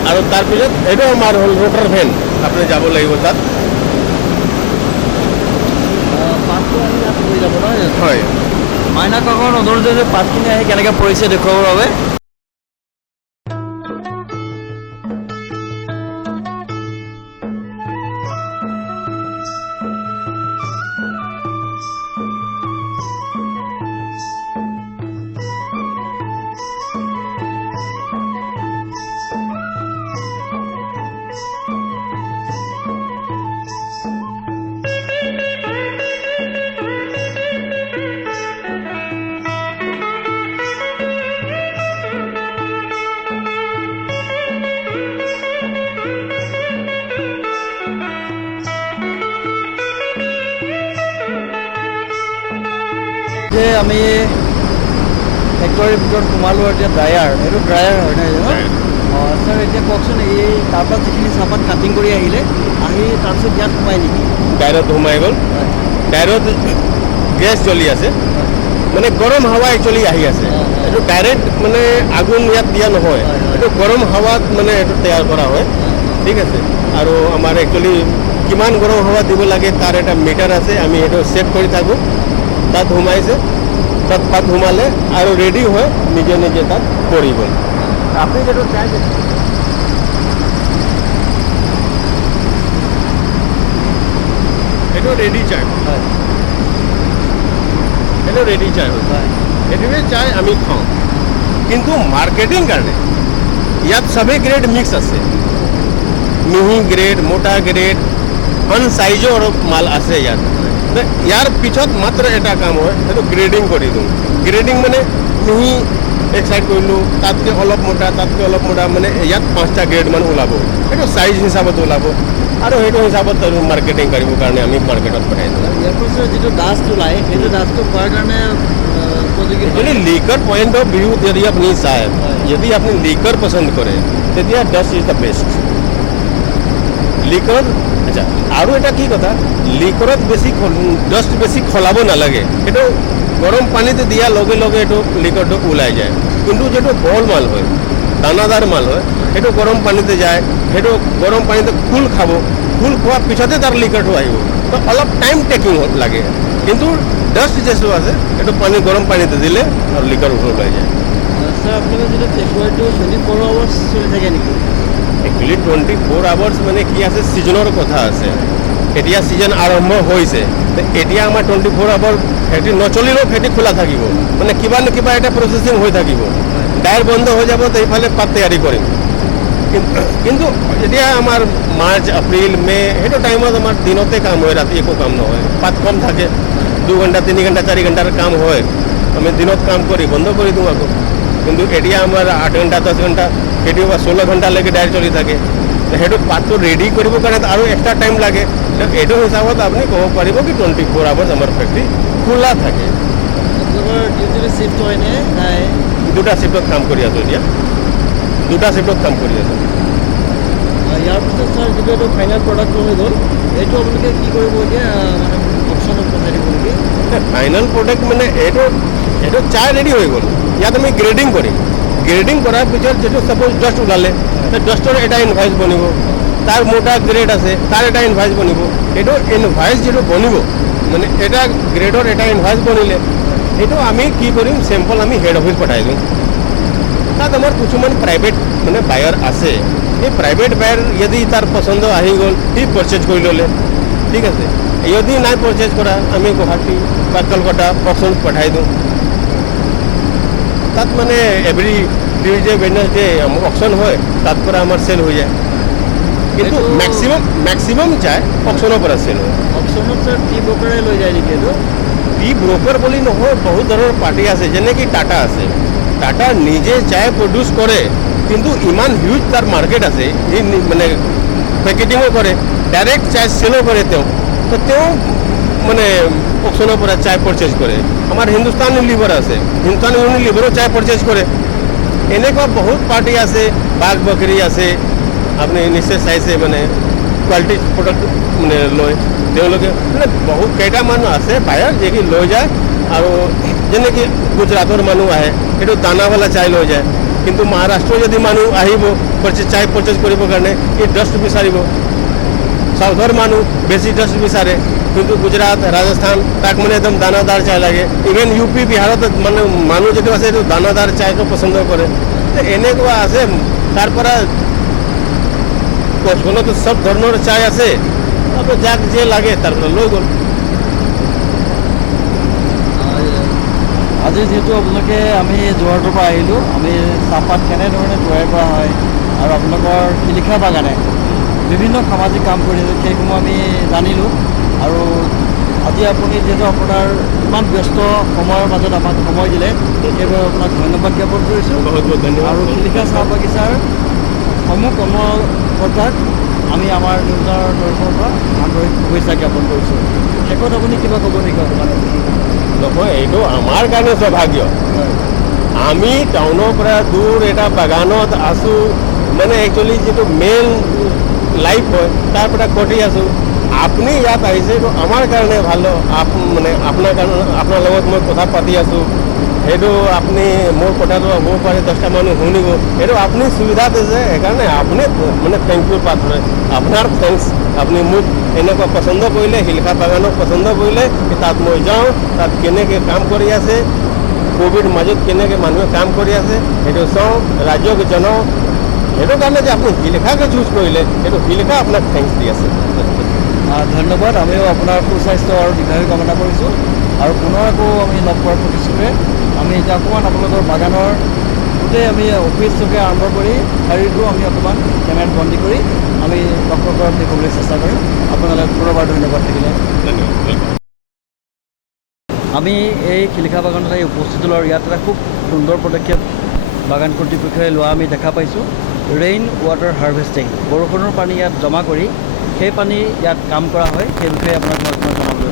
আৰু তাৰপিছত এইটো আমাৰ হ'ল ৰোটাৰ ভেন আপুনি যাব লাগিব তাত পাতটো আমি ইয়াত লৈ যাব নহয় হয় মাইনা কাকৰ অনুৰোধ যে পাতখিনি আহি কেনেকৈ পৰিছে দেখুৱাবৰ বাবে যে আমি ফেক্টৰীৰ ভিতৰত সোমালোঁ এতিয়া ড্ৰায়াৰ এইটো ড্ৰায়াৰ হয় নহয় অঁ ছাৰ এতিয়া কওকচোন এই তাৰপৰা যিখিনি চাহপাত কাটিং কৰি আহিলে আহি তাৰপিছত ইয়াত সোমাই নেকি ডাইৰত সোমাই গ'ল ডাইৰত গেছ জ্বলি আছে মানে গৰম হাৱা একচুৱেলি আহি আছে এইটো ডাইৰেক্ট মানে আগুন ইয়াত দিয়া নহয় এইটো গৰম হাৱাত মানে এইটো তৈয়াৰ কৰা হয় ঠিক আছে আৰু আমাৰ একচুৱেলি কিমান গৰম হাৱা দিব লাগে তাৰ এটা মিটাৰ আছে আমি সেইটো চেক কৰি থাকোঁ তাত সোমাইছে তাত পাত সোমালে আৰু ৰেডি হয় নিজে নিজে তাত পৰি গ'ল আপুনি যিটো চাই এইটো ৰেডি চাই হয় এইটো ৰেডি চাই হয় হয় সেইটোৱে চাই আমি খাওঁ কিন্তু মাৰ্কেটিং কাৰণে ইয়াত সবেই গ্ৰেড মিক্স আছে মিহি গ্ৰেড মোটা গ্ৰেড অন সাইজৰ মাল আছে ইয়াত ইয়াৰ পিছত মাত্ৰ এটা কাম হয় সেইটো গ্ৰেডিং কৰি দিওঁ গ্ৰেডিং মানে মিহি এক সাইড কৰিলোঁ তাতকৈ অলপ মোটা মানে ইয়াত 5টা গ্ৰেড মান ওলাব সেইটো সাইজ হিচাপত ওলাব আৰু সেইটো হিচাপত মাৰ্কেটিং কৰিবৰ কাৰণে আমি মাৰ্কেটত পঠাই দিওঁ ইয়াৰ পিছত যিটো ডাষ্ট ওলায় সেইটো ডাষ্টটো খোৱাৰ কাৰণে উপযোগী actually liquor point of view यदि अपनी चाहे यदि अपनी लीकर पसंद करे তেতিয়া डस्ट इज द बेस्ट লিকৰ আচ্ছা আৰু এটা কি কথা লিকৰত বেছি ডষ্ট বেছি খলাব নালাগে এইটো গৰম পানীতে দিয়া লগে লগে এইটো লিকৰটো ওলাই যায় কিন্তু যেটো বল মাল হয় দানাদাৰ মাল হয় এইটো গৰম পানীতে যায় সেইটো গৰম পানীতে ফুল খাব ফুল খোৱাৰ পিছতে তাৰ লিকৰটো আহিব তো অলপ টাইম টেকিং লাগে কিন্তু ডষ্ট যেটো আছে এইটো পানী গৰম পানীতে দিলে আৰু লিকৰ ওলাই যায় স্যাৰ আপনাদেৰ যেটা ফেব্ৰুয়াৰিটো 24 আওয়াৰ্স চলে থাকে নাকি একচুৱেলি 24 আৱাৰ্ছ মানে কি আছে ছিজনৰ কথা আছে এতিয়া ছিজন আৰম্ভ হৈছে এতিয়া আমাৰ 24 আৱাৰ ফেক্টৰী নচলিলেও ফেক্টৰী খোলা থাকিব মানে কিবা না কিবা এটা প্ৰচেছিং হৈ থাকিব ডায়েৰ বন্ধ হৈ যাব তো এইফালে পাত তৈয়াৰী কৰিম কিন্তু এতিয়া আমাৰ মাৰ্চ এপ্ৰিল মে সেইটো টাইমত আমাৰ দিনতে কাম হয় ৰাতি একো কাম নহয় পাত কম থাকে 2 ঘণ্টা 3 ঘণ্টা 4 ঘণ্টাৰ কাম হয় আমি দিনত কাম কৰি বন্ধ কৰি দিওঁ আকৌ কিন্তু এতিয়া আমাৰ 8 ঘণ্টা 10 ঘণ্টা কেতিয়াবা 16 ঘণ্টালৈকে ডায়েৰ চলি থাকে সেইটো পাতটো ৰেডি কৰিবৰ কাৰণে আৰু এক্সট্ৰা টাইম লাগে এইটো হিচাপত আপুনি ক'ব পাৰিব কি 24 আৱাৰ্ছ আমাৰ ফেক্টৰী খোলা থাকে আপনাদেৰ ডিউটিতে শিফট হয় নাই দুটা শিফটত কাম কৰি আছোঁ এতিয়া দুটা শিফটত কাম কৰি আছোঁ ইয়াৰ পিছত স্যাৰ যেটো এইটো ফাইনেল প্ৰডাক্ট হৈ গ'ল এইটো আপোনালোকে কি কৰিব এতিয়া মানে অপশ্যনত পঠাই দিব নেকি ফাইনেল প্ৰডাক্ট মানে এইটো চাহ ৰেডি হৈ গ'ল ইয়াত আমি গ্ৰেডিং কৰিম গ্ৰেডিং কৰাৰ পিছত যেটো সাপোজ ডষ্ট ওলালে ডষ্টৰ এটা ইনভয়েস বনিব তাৰ মোটা গ্ৰেড আছে তাৰ এটা ইনভয়েস বনিব এইটো ইনভয়েস যেটো বনিব মানে এটা গ্ৰেডৰ এটা ইনভয়েস বনিলে এইটো আমি কি কৰিম চেম্পল আমি হেড অফিস পঠাই দিম তাত আমাৰ কিছুমান প্ৰাইভেট মানে বায়াৰ আছে এই প্ৰাইভেট বায়াৰ যদি তাৰ পছন্দ আহি গ'ল সি পাৰচেজ কৰি ল'লে ঠিক আছে যদি নাই পাৰচেজ কৰা আমি গুৱাহাটী বা কলকাতা অপশ্যন পঠাই দিওঁ তাত মানে এভৰি টিউজডে ৱেডনেছডে অপশ্যন হয় তাত পৰা আমাৰ চেল হৈ যায় কিন্তু মেক্সিমাম চাই অপশ্যনৰ পৰা চেল হয় অপশ্যনত স্যাৰ টি ব্ৰকাৰে লৈ যায় নেকি এইটো টি ব্ৰকাৰ বুলি নহয় বহুত ধৰণৰ পাৰ্টি আছে যেনেকৈ টাটা আছে টাটা নিজে চাই প্ৰডিউচ কৰে কিন্তু ইমান হিউজ তাৰ মাৰ্কেট আছে এই মানে পেকেটিঙো কৰে ডাইৰেক্ট চাই চেলো কৰে তেওঁ তো তেওঁ মানে অপশ্যনৰ পৰা চাই পাৰচেজ কৰে আমাৰ হিন্দুস্তান ইউনিলিভাৰ আছে হিন্দুস্তান ইউনিলিভাৰো চাই পাৰচেজ কৰে এনেকুৱা বহুত পাৰ্টি আছে বাঘ বকৰি আছে আপুনি নিশ্চয় চাইছে মানে কোৱালিটি প্ৰডাক্ট মানে লয় তেওঁলোকে মানে বহুত কেইটামান আছে বায়াৰ যি লৈ যায় আৰু যেনেকৈ গুজৰাটৰ মানুহ আহে সেইটো দানাৱালা চাই লৈ যায় কিন্তু মহাৰাষ্ট্ৰৰ যদি মানুহ আহিব চাই পাৰচেজ কৰিবৰ কাৰণে এই ডষ্ট বিচাৰিব সাউথৰ মানুহ বেছি ডষ্ট বিচাৰে কিন্তু গুজৰাট ৰাজস্থান তাক মানে একদম দানাদাৰ চাই লাগে ইভেন ইউ পি বিহাৰত মানে মানুহ যিটো আছে এইটো দানাদাৰ চাইটো পচন্দ কৰে এনেকুৱা আছে তাৰ পৰা কচখনতো চব ধৰণৰ চাই আছে আপোনাৰ যাক যে লাগে তাৰ পৰা লৈ গ'ল আজি যেহেতু আপোনালোকে আমি যোৰহাটৰ পৰা আহিলোঁ আমি চাহপাত কেনেধৰণে তৈয়াৰ কৰা হয় আৰু আপোনালোকৰ শিলিখা বাগানে বিভিন্ন সামাজিক কাম কৰি আছে সেইসমূহ আমি জানিলোঁ আৰু আজি আপুনি যিহেতু আপোনাৰ ইমান ব্যস্ত সময়ৰ মাজত আমাক সময় দিলে সেইবাবে আপোনাক ধন্যবাদ জ্ঞাপন কৰিছোঁ বহুত বহুত ধন্যবাদ আৰু শিলিখা চাহ বাগিচাৰ সমূহ কৰ্মকৰ্তাক আমি আমাৰ নিউজৰ তৰফৰ পৰা আন্তৰিক শুভেচ্ছা জ্ঞাপন কৰিছোঁ শেষত আপুনি কিবা ক'ব নেকি অকণমান নহয় এইটো আমাৰ কাৰণে সৌভাগ্য আমি টাউনৰ পৰা দূৰ এটা বাগানত আছোঁ মানে একচুৱেলি যিটো মেইন লাইফ হয় তাৰ পৰা কৰি আছোঁ আপুনি ইয়াত আহিছে এইটো আমাৰ কাৰণে ভাল মানে আপোনাৰ কাৰণে আপোনাৰ লগত মই কথা পাতি আছোঁ সেইটো আপুনি মোৰ কথাটো হ'ব পাৰে 10টা মানুহ শুনিব এইটো আপুনি সুবিধা দিছে সেইকাৰণে আপুনি মানে থেংক ইউ পাত্ৰ আপোনাৰ থেংকছ আপুনি মোক এনেকুৱা পচন্দ কৰিলে শিলিখা বাগানক পচন্দ কৰিলে তাত মই যাওঁ তাত কেনেকৈ কাম কৰি আছে কোভিড মাজত কেনেকৈ মানুহে কাম কৰি আছে সেইটো চাওঁ ৰাজ্যক জনাওঁ সেইটো কাৰণে যে আপুনি শিলিখাকে চুজ কৰিলে সেইটো শিলিখা আপোনাক থেংকছ দি আছে ধন্যবাদ আমিও আপোনাৰ সুস্বাস্থ্য আৰু দীৰ্ঘায়ু কামনা কৰিছোঁ আৰু পুনৰ আকৌ আমি লগ পোৱাৰ প্ৰতিশ্ৰুতিৰে আমি এতিয়া অকণমান আপোনালোকৰ বাগানৰ ইতিমধ্যে আমি অফিচ চকে আৰম্ভ কৰি শাৰীৰিকো আমি অকণমান কেমেৰাত বন্দী কৰি আমি দৰ্শকৰ দেখুৱাবলৈ চেষ্টা কৰিম। আপোনালোক পুনৰবাৰ ধন্যবাদ থাকিলে। আমি এই শিলিখা বাগানত আহি উপস্থিত হ'লোঁ আৰু ইয়াত এটা খুব সুন্দৰ পদক্ষেপ বাগান কৰ্তৃপক্ষই লোৱা আমি দেখা পাইছোঁ। ৰেইন ৱাটাৰ হাৰ্ভেষ্টিং, বৰষুণৰ পানী ইয়াত জমা কৰি সেই পানী ইয়াত কাম কৰা হয়, সেই বিষয়ে আপোনাক মই জনাবলৈ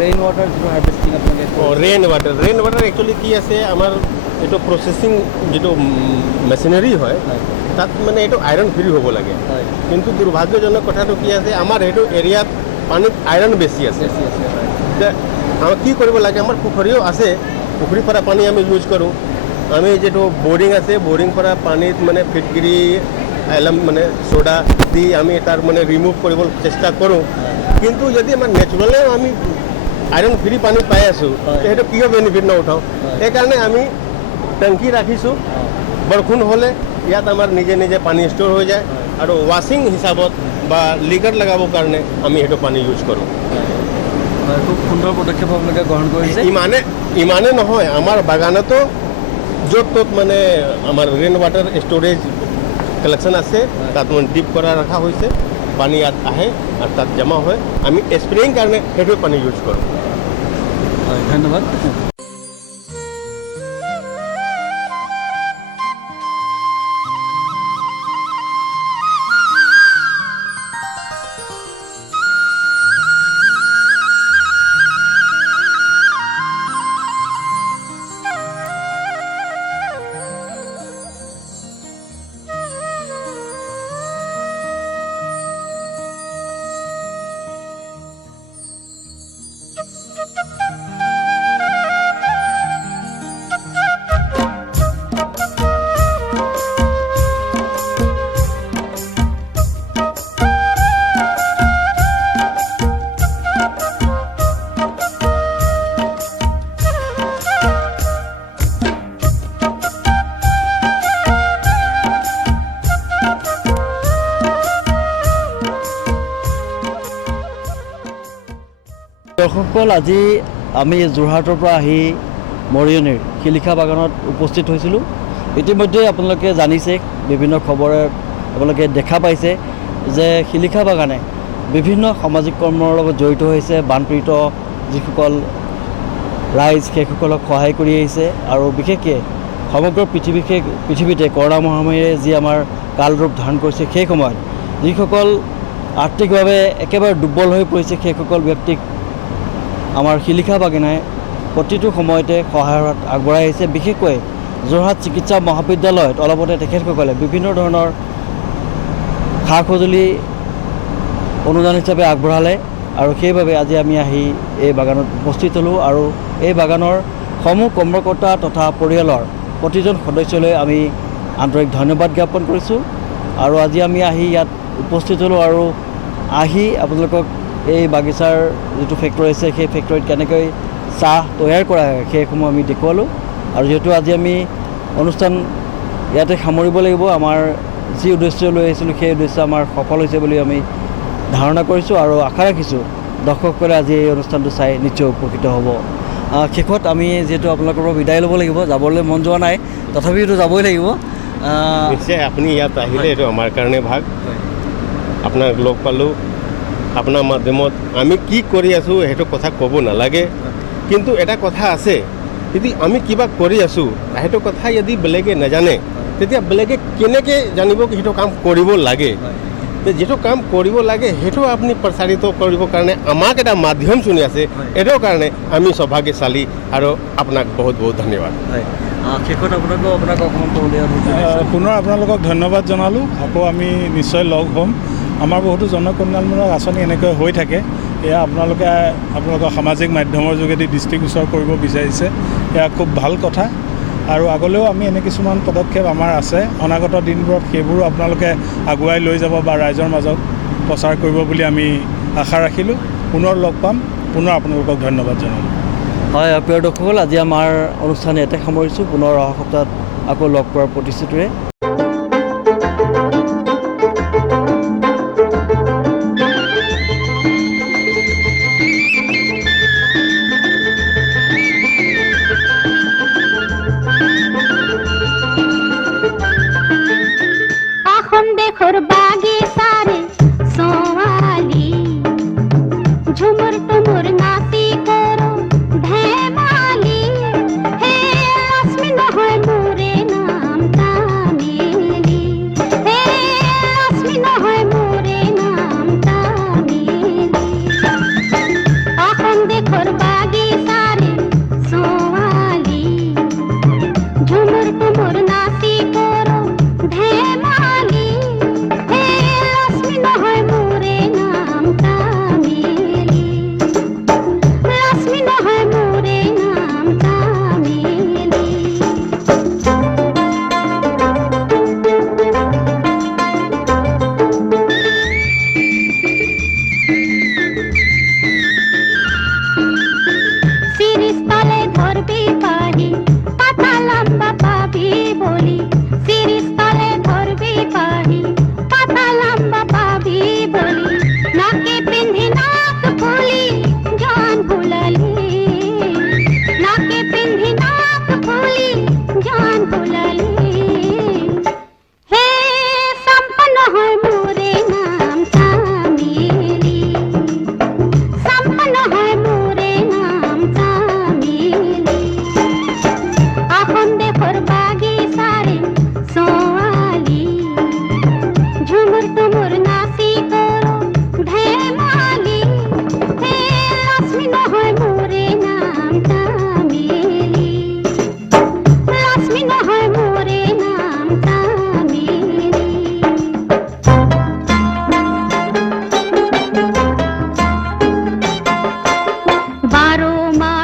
ৰেইন ৱাটাৰ যিটো হাৰ্ভেষ্টিং আপোনালোকে ৰেইন ৱাটাৰ একচুৱেলি কি আছে আমাৰ এইটো প্ৰচেছিং যিটো মেচিনাৰী হয় তাত মানে এইটো আইৰণ ফ্ৰী হ'ব লাগে, কিন্তু দুৰ্ভাগ্যজনক কথাটো কি আছে আমাৰ সেইটো এৰিয়াত পানীত আইৰণ বেছি আছে। আমাক কি কৰিব লাগে, আমাৰ পুখুৰীও আছে, পুখুৰীৰ পৰা পানী আমি ইউজ কৰোঁ। আমি যিটো বৰিং আছে বৰিং পৰা পানীত মানে ফিটকিৰি এলম মানে চ'ডা দি আমি তাৰ মানে ৰিমুভ কৰিব চেষ্টা কৰোঁ, কিন্তু যদি আমাৰ নেচাৰেলি আমি আইৰণ ফ্ৰী পানী পাই আছোঁ সেইটো কিয় বেনিফিট নউঠাওঁ। সেইকাৰণে আমি টেংকি ৰাখিছোঁ, বৰষুণ হ'লে ইয়াত আমাৰ নিজে নিজে পানী ষ্ট'ৰ হৈ যায় আৰু ৱাশ্বিং হিচাপত বা লিগাৰ লগাবৰ কাৰণে আমি সেইটো পানী ইউজ কৰোঁ। খুব সুন্দৰ পদক্ষেপ আপোনালোকে গ্ৰহণ কৰিছে। ইমানে নহয়, আমাৰ বাগানতো য'ত ত'ত মানে আমাৰ ৰেইন ৱাটাৰ ষ্ট'ৰেজ কালেকশ্যন আছে, তাত মানে ডিপ কৰা ৰখা হৈছে, পানী ইয়াত আহে আৰু তাত জমা হয়, আমি স্প্ৰেইং কাৰণে সেইটো পানী ইউজ কৰোঁ। হয়, ধন্যবাদ। দৰ্শকসকল, আজি আমি যোৰহাটৰ পৰা আহি মৰিয়নিৰ শিলিখা বাগানত উপস্থিত হৈছিলোঁ। ইতিমধ্যে আপোনালোকে জানিছে, বিভিন্ন খবৰে আপোনালোকে দেখা পাইছে যে শিলিখা বাগানে বিভিন্ন সামাজিক কৰ্মৰ লগত জড়িত হৈছে। বানপীড়িত যিসকল ৰাইজ সেইসকলক সহায় কৰি আহিছে আৰু বিশেষকৈ সমগ্ৰ পৃথিৱীতে কৰোণা মহামাৰীয়ে যি আমাৰ কালৰূপ ধাৰণ কৰিছে, সেই সময়ত যিসকল আৰ্থিকভাৱে একেবাৰে দুৰ্বল হৈ পৰিছে সেইসকল ব্যক্তিক আমাৰ শিলিখা বাগানে প্ৰতিটো সময়তে সহায়ৰ হাত আগবঢ়াই আহিছে। বিশেষকৈ যোৰহাট চিকিৎসা মহাবিদ্যালয়ত অলপতে তেখেতসকলে বিভিন্ন ধৰণৰ সা সঁজুলি অনুদান হিচাপে আগবঢ়ালে আৰু সেইবাবে আজি আমি আহি এই বাগানত উপস্থিত হ'লোঁ আৰু এই বাগানৰ সমূহ কৰ্মকৰ্তা তথা পৰিয়ালৰ প্ৰতিজন সদস্যলৈ আমি আন্তৰিক ধন্যবাদ জ্ঞাপন কৰিছোঁ। আৰু আজি আমি আহি ইয়াত উপস্থিত হ'লোঁ আৰু আহি আপোনালোকক এই বাগিচাৰ যিটো ফেক্টৰী আছে সেই ফেক্টৰীত কেনেকৈ চাহ তৈয়াৰ কৰা হয় সেইসমূহ আমি দেখুৱালোঁ। আৰু যিহেতু আজি আমি অনুষ্ঠান ইয়াতে সামৰিব লাগিব, আমাৰ যি উদ্দেশ্য লৈ আহিছিলোঁ সেই উদ্দেশ্য আমাৰ সফল হৈছে বুলি আমি ধাৰণা কৰিছোঁ আৰু আশা ৰাখিছোঁ দৰ্শকসকলে আজি এই অনুষ্ঠানটো চাই নিশ্চয় উপকৃত হ'ব। শেষত আমি যিহেতু আপোনালোকৰ পৰা বিদায় ল'ব লাগিব, যাবলৈ মন যোৱা নাই, তথাপিতো যাবই লাগিব। নিশ্চয় আপুনি ইয়াত আহিলে এইটো আমাৰ কাৰণে ভাগ, আপোনাক লগ পালোঁ, আপোনাৰ মাধ্যমত আমি কি কৰি আছোঁ সেইটো কথা ক'ব নালাগে, কিন্তু এটা কথা আছে, যদি আমি কিবা কৰি আছোঁ সেইটো কথা যদি বেলেগে নাজানে তেতিয়া বেলেগে কেনেকৈ জানিব সেইটো কাম কৰিব লাগে। যিটো কাম কৰিব লাগে সেইটো আপুনি প্ৰচাৰিত কৰিবৰ কাৰণে আমাক এটা মাধ্যম চুনি আছে, এইটোৰ কাৰণে আমি সৌভাগ্যশালী আৰু আপোনাক বহুত বহুত ধন্যবাদ। শেষত আপোনাক অকণমান ক'বলৈ পুনৰ আপোনালোকক ধন্যবাদ জনালোঁ। আকৌ আমি নিশ্চয় লগ হ'ম। আমাৰ বহুতো জনকল্যাণমূলক আঁচনি এনেকৈ হৈ থাকে, এয়া আপোনালোকৰ সামাজিক মাধ্যমৰ যোগেদি দৃষ্টিগোচৰ কৰিব বিচাৰিছে, এয়া খুব ভাল কথা। আৰু আগলৈও আমি এনে কিছুমান পদক্ষেপ আমাৰ আছে, অনাগত দিনবোৰত সেইবোৰো আপোনালোকে আগুৱাই লৈ যাব বা ৰাইজৰ মাজত প্ৰচাৰ কৰিব বুলি আমি আশা ৰাখিলোঁ। পুনৰ লগ পাম, পুনৰ আপোনালোকক ধন্যবাদ জনালোঁ। হয়, প্ৰিয় দৰ্শকসকল, আজি আমাৰ অনুষ্ঠান ইয়াতে সামৰিছোঁ। পুনৰ অহা সপ্তাহত আকৌ লগ পোৱাৰ প্ৰতিশ্ৰুতিৰে।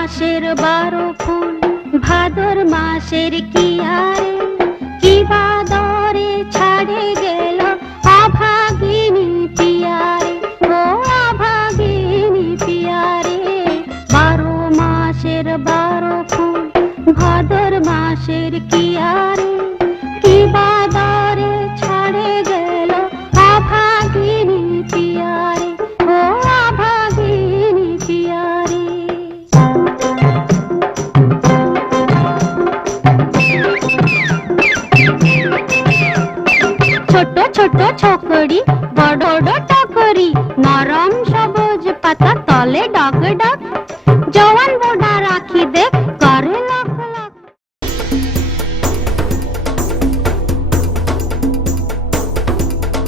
মাসের 12 ফুল ভাদর মাসের কিয়ারে কি বাদরে ছাড়ে গেল অভাগিনী পিয়ারে ও অভাগিনী পিয়ারে 12 মাসের 12 ফুল ভাদর মাসের কিয়ারে কি বাদরে ছাড়ে গেল অভাগিনী পিয়ারে ও অভাগিনী পিয়ারে ছোট ছোট ছকড়ি বড়